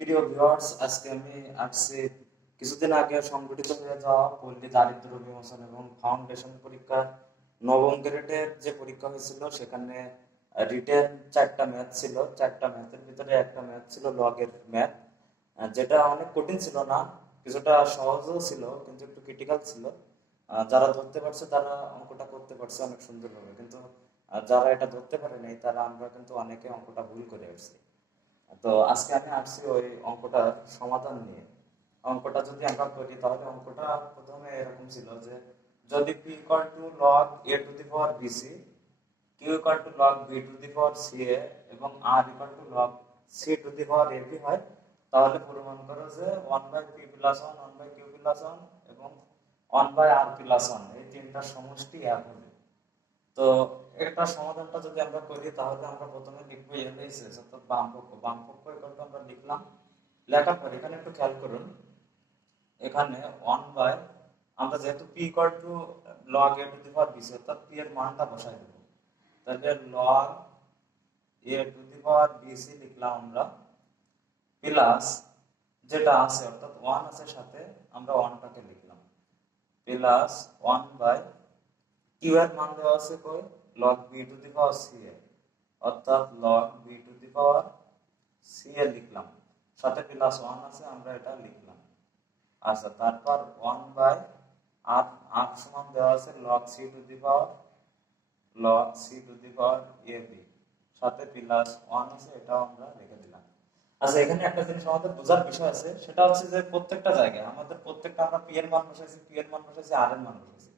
প্রিয় ভিউয়ার্স, আজকে আমি আসছি কিছুদিন আগে সংগঠিত হয়ে যাওয়া পল্লী দারিদ্র বিমোচন এবং ফাউন্ডেশন পরীক্ষার নবম গ্রেডের যে পরীক্ষা হয়েছিল সেখানে রিটেন 4টা ম্যাথ ছিল। 4টা ম্যাথের ভিতরে একটা ম্যাথ ছিল লগের ম্যাথ, যেটা অনেক কঠিন ছিল না, কিছুটা সহজও ছিল কিন্তু একটু ক্রিটিক্যাল ছিল। যারা ধরতে পারছে তারা অঙ্কটা করতে পারছে অনেক সুন্দরভাবে, কিন্তু যারা এটা ধরতে পারে নাই তারা আমরা কিন্তু অনেকে অঙ্কটা ভুল করে আসছি। তো আজকে আমি আসছি ওই অঙ্কটার সমাধান নিয়ে। অঙ্কটা যদি আমরা করি তাহলে অঙ্কটা প্রথমে এরকম ছিল যে যদি p equal to log a to the power bc, q equal to log b to the power ca এবং r equal to log c to the power ab হয়, তাহলে প্রমাণ করো যে 1/p প্লাস 1 1/q প্লাস 1 এবং 1/r plus 1 এই তিনটার সমষ্টি এক হবে। তো এটা সমাধানটা যদি আমরা করি তাহলে আমরা প্রথমে লিখবো এলএসএস অর্থাৎ বাম পক্ষ এখানে আমরা লিখলাম। লেখার পর এখানে একটু খেয়াল করুন, এখানে 1 বাই আমরা যেহেতু p equal to log a to the power bc অর্থাৎ p এর মানটা বসাই দেব, তাহলে log a to the power bc লিখলাম আমরা, প্লাস যেটা আছে অর্থাৎ 1 আছে সাথে আমরা 1টাকে লিখলাম, প্লাস 1 বাই কিউ এর মান দেওয়া আছে কই log b to the power ca অর্থাৎ log b to the power ca লিখলাম, সাথে প্লাস 1 আছে আমরা এটা লিখলাম। আচ্ছা, তারপর 1 বাই আর আর সমান দেওয়া আছে log c to the power ab, সাথে প্লাস 1 আছে এটাও আমরা লিখে দিলাম। আচ্ছা, এখানে একটা জিনিস আমাদের বোঝার বিষয় আছে, সেটা হচ্ছে যে প্রত্যেকটা জায়গায় আমাদের প্রত্যেকটা আমরা p এর মান বসাইছি, p এর মান বসাইছি, r এর মান বসাইছি,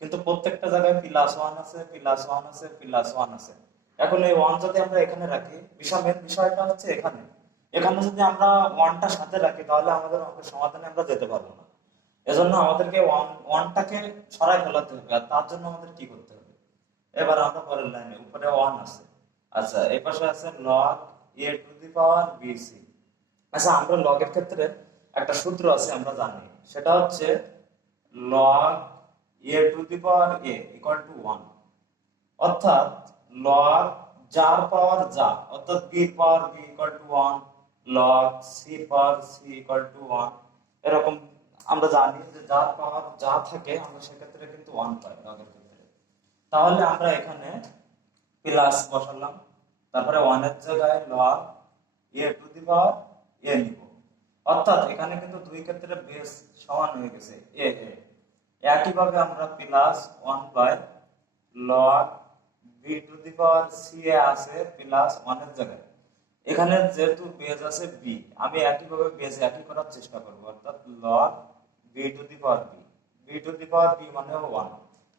কিন্তু প্রত্যেকটা জায়গায় প্লাস 1 আছে, প্লাস 1 আছে, প্লাস 1 আছে। এখন এই 1 যদি আমরা এখানে রাখি, মেন বিষয়টা হচ্ছে এখানে এখানে যদি আমরা 1টা সাথে রাখি তাহলে আমাদের অঙ্কের সমাধানে আমরা যেতে পারবো না। এজন্য আমাদেরকে 1টাকে সরাই ফেলাতে হবে। আর তার জন্য আমাদের কি করতে হবে, এবার আমরা পরের লাইনে উপরে 1 আছে, আচ্ছা এই পাশে আছে log a to the power bc। আচ্ছা, আমরা log এর ক্ষেত্রে একটা সূত্র আছে আমরা জানি, সেটা হচ্ছে log a to the power a equal to 1, অর্থাৎ log যার পাওয়ার যা অর্থাৎ b এর পাওয়ার b equal two 1, log c power c equal to 1। এরকম আমরা জানি যে যার পাওয়ার যা থাকে আমরা সেক্ষেত্রে কিন্তু 1 পাই log এর ক্ষেত্রে। তাহলে আমরা এখানে প্লাস বসালাম, তারপরে 1 এর জায়গায় log a to the power a নিব, অর্থাৎ এখানে কিন্তু দুই ক্ষেত্রে বেস সমান হয়ে গেছে a a। একইভাবে আমরা plus 1 by log b to the power ca আছে প্লাস 1 এর জায়গায়, এখানে যেহেতু বেস আছে b, আমি একইভাবে বেস একই করার চেষ্টা করব, অর্থাৎ log b to the power b to the power b মানে 1,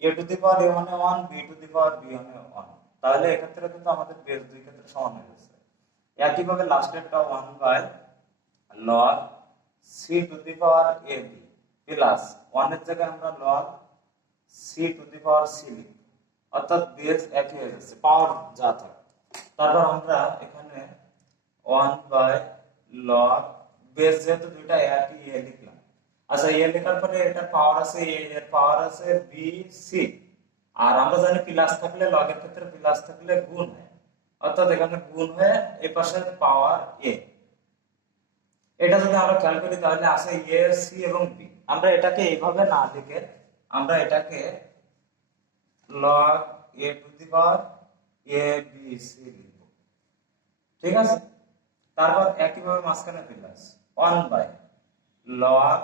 a to the power a মানে 1, b to the power b মানে 1। তাহলে এক্ষেত্রে কিন্তু আমাদের বেস দুই ক্ষেত্রে সমান হয়ে গেছে। একইভাবে লাস্টেরটা 1 by log c to the power ab plus 1 এর জায়গায় আমরা log c to the power c লিখব, অর্থাৎ বেস একই হয়ে যাচ্ছে, পাওয়ার যা থাকে। তারপর আমরা এখানে 1 বাই log বেস যেহেতু দুইটা একই a লিখলাম। আচ্ছা, a লেখার পরে এটা পাওয়ার আছে a, এর পাওয়ার আছে b c, আর আমরা জানি প্লাস থাকলে log এর ক্ষেত্রে প্লাস থাকলে গুণ হয়, অর্থাৎ এখানে গুণ হয়ে এই পাশের পাওয়ার a। এটা যদি আমরা খেয়াল করি তাহলে আছে a c এবং b। আমরা এটাকে এইভাবে না লিখে আমরা এটাকে log a to the power a b c লিখব, ঠিক আছে। তারপর একইভাবে মাঝখানে প্লাস 1 বাই log,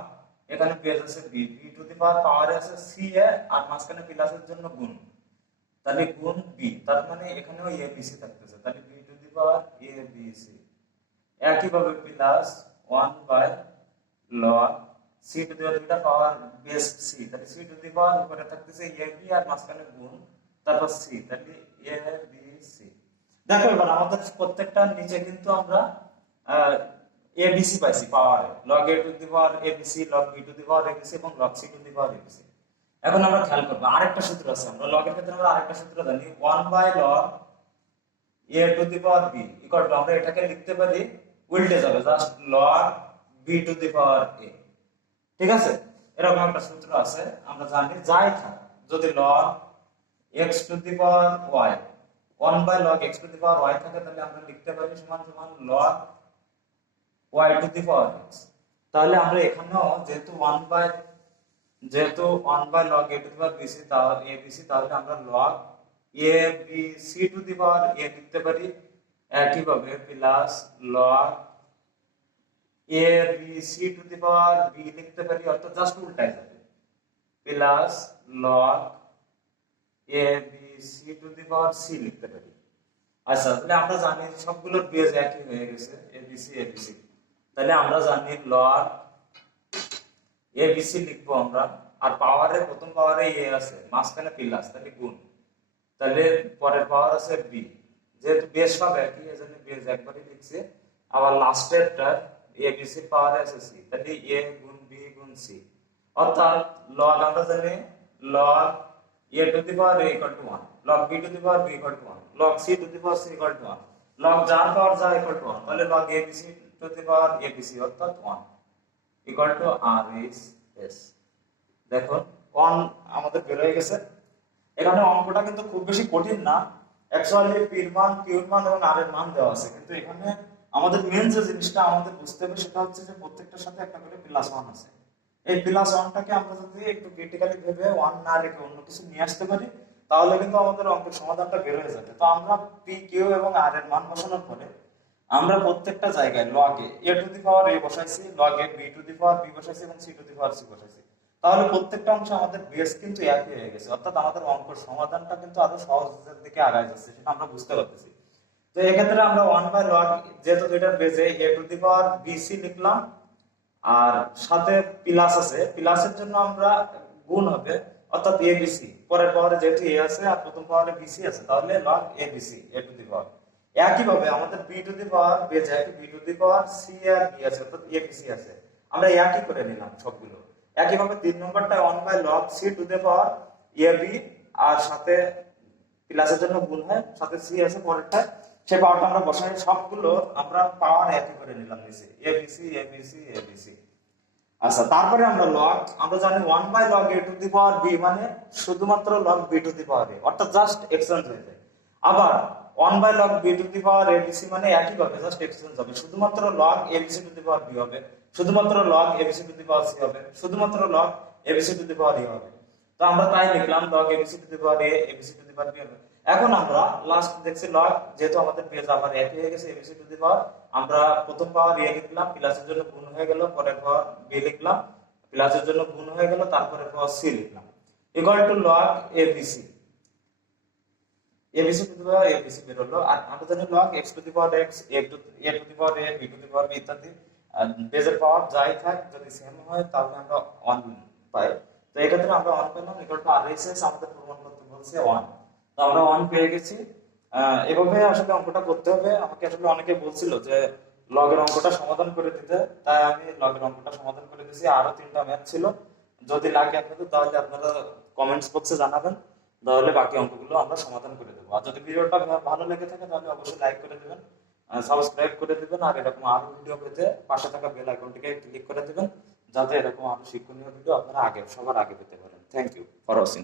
এখানে বেস আছে b, b টু দি পাওয়ার আছে c এ, আর মাঝখানে প্লাসের জন্য গুণ, তাহলে গুণ b, তার মানে এখানেও a b c থাকতেছে, তাহলে b to the power a b c। একইভাবে plus 1 by log c to the power দুইটা পাওয়ার বেস c, তাহলে c টু দি পাওয়ার উপরে থাকতেছে a b আর মাঝখানে গুণ, তারপর c, তাহলে a b c। দেখো এবার আমাদের প্রত্যেকটা নিচে কিন্তু আমরা abc পাইছি পাওয়ারে, log a to the power abc, log b to the power abc এবং log c to the power abc। এখন আমরা খেয়াল করব আরেকটা সূত্র আছে, আমরা log এর ক্ষেত্রে আমরা আরেকটা সূত্র জানি, 1 by log a to the power b equal to, আমরা এটাকে লিখতে পারি উল্টে যাবে, just log b to the power a, ঠিক আছে। এরকম একটা সূত্র আছে, আমরা জানি যাই থাক যদি log x to the power y 1 by log x to the power y থাকে তাহলে আমরা লিখতে পারি সমান সমান log y to the power x। তাহলে আমরা এখানেও যেহেতু 1 by log a to the power bc তাহলে abc, তাহলে আমরা log abc to the power a লিখতে পারি। একইভাবে plus log abc to the power b লিখতে পারি, অর্থাৎ জাস্ট উল্টাই যাবে, plus log abc to the power c লিখতে পারি। আচ্ছা, তাহলে আমরা জানি সবগুলোর বেজ একই হয়ে গেছে, abc abc। তাহলে আমরা জানি log abc লিখবো আমরা, আর পাওয়ারে প্রথম পাওয়ারে a আছে, মাঝখানে প্লাস, তাহলে গুণ, তাহলে পরের পাওয়ার আছে b। যেহেতু বেজ সব একই, এজন্য বেজ একবারই লিখছে। আবার লাস্টেরটা abc পাওয়ারে আছে c, তাহলে a গুণ b গুণ c, অর্থাৎ log আমরা জানি log a to the power a equal to 1, log b to the power b equal two 1, log c to the power c equal to 1, log যার পাওয়ার যা ইকুয়াল টু 1, তাহলে log abc to the power abc অর্থাৎ 1 equal to RHS। দেখুন 1 আমাদের বের হয়ে গেছে। এখানে অঙ্কটা কিন্তু খুব বেশি কঠিন না, অ্যাকচুয়ালি পিওর মান এবং আর এর মান দেওয়া আছে, কিন্তু এখানে আমাদের মেন যে জিনিসটা আমাদের বুঝতে হবে সেটা হচ্ছে যে প্রত্যেকটার সাথে একটা করে প্লাস 1 আছে। এই প্লাস 1টাকে আমরা যদি একটু ক্রিটিক্যালি ভেবে 1 না রেখে অন্য কিছু নিয়ে আসতে পারি, তাহলে কিন্তু আমাদের অঙ্কের সমাধানটা বের হয়ে যাবে। তো আমরা পি কিউ এবং আর এর মান বসানোর পরে আমরা প্রত্যেকটা জায়গায় log a to the power a বসাইছি, log a b to the power b বসাইছি এবং c to the power c বসাইছি। তাহলে প্রত্যেকটা অংশে আমাদের বেস কিন্তু একই হয়ে গেছে, অর্থাৎ আমাদের অঙ্কের সমাধানটা কিন্তু আরো সহজের দিকে আগায় যাচ্ছে, সেটা আমরা বুঝতে পারতেছি। তো এক্ষেত্রে আমরা 1 বাই log, যেহেতু দুইটার বেজে a to the power bc লিখলাম, আর সাথে প্লাস আছে, প্লাসের জন্য আমরা গুণ হবে, অর্থাৎ abc, পরের পাওয়ারে যেহেতু a আছে আর প্রথম পাওয়ারে bc আছে, তাহলে log abc a to the power. একইভাবে আমাদের b টু দি পাওয়ার বেজে b to the power c আর b আছে, অর্থাৎ abc আছে, আমরা একই করে নিলাম সবগুলো। একইভাবে 3 নম্বরটা 1 by log c to the power ab, আর সাথে প্লাসের জন্য গুণ হয়, সাথে c আছে পরেরটা, সেই পাওয়ারটা আমরা বসাই, সবগুলো আমরা পাওয়ার একই করে নিলাম নিচে, abc abc abc। আচ্ছা, তারপরে আমরা আমরা জানি 1 by log a to the power b মানে শুধুমাত্র log b to the power a, অর্থাৎ জাস্ট এক্সচেঞ্জ হয়ে যায়। আবার 1 by log b to the power abc মানে একই ভাবে জাস্ট এক্সচেঞ্জ হবে, শুধুমাত্র log abc to the power b হবে, শুধুমাত্র log abc to the power c হবে, শুধুমাত্র log abc to the power a হবে। তো আমরা তাই লিখলাম log abc to the power a abc to the power b হবে। এখন আমরা লাস্ট দেখছি log, যেহেতু আমাদের পেজ আবার একই হয়ে গেছে abc টু দি পাওয়ার, আমরা প্রথম পাওয়ার a লিখলাম, প্লাসের জন্য গুণ হয়ে গেল, পরের পাওয়ার b লিখলাম, প্লাসের জন্য গুণ হয়ে গেল, তারপরে পাওয়ার c লিখলাম, equal to log abc abc to the power abc বের হলো। আর আমরা জানি log x to the power x, a to the power a, b to the power b ইত্যাদি বেজের পাওয়ার যাই থাক, যদি সেম হয় তাহলে আমরা 1 পাই। তো এই ক্ষেত্রে আমরা 1 পেলাম, ইকুয়াল টু RHS আমাদের প্রমাণ করতে বলছে 1, তো আমরা 1 পেয়ে গেছি। এভাবে আসলে অঙ্কটা করতে হবে। আমাকে আসলে অনেকে বলছিল যে লগের অঙ্কটা সমাধান করে দিতে, তাই আমি লগের অঙ্কটা সমাধান করে দিয়েছি। আরো 3টা ম্যাথ ছিল, যদি লাগে আপনাদের তাহলে আপনারা কমেন্টস বক্সে জানাবেন, তাহলে বাকি অঙ্কগুলো আমরা সমাধান করে দেবো। আর যদি ভিডিওটা ভালো লেগে থাকে তাহলে অবশ্যই লাইক করে দেবেন, সাবস্ক্রাইব করে দেবেন, আর এরকম আরো ভিডিও পেতে পাশে থাকা বেল আইকনটিকে ক্লিক করে দেবেন, যাতে এরকম আরো শিক্ষণীয় ভিডিও আপনারা সবার আগে পেতে পারেন। Thank you for watching.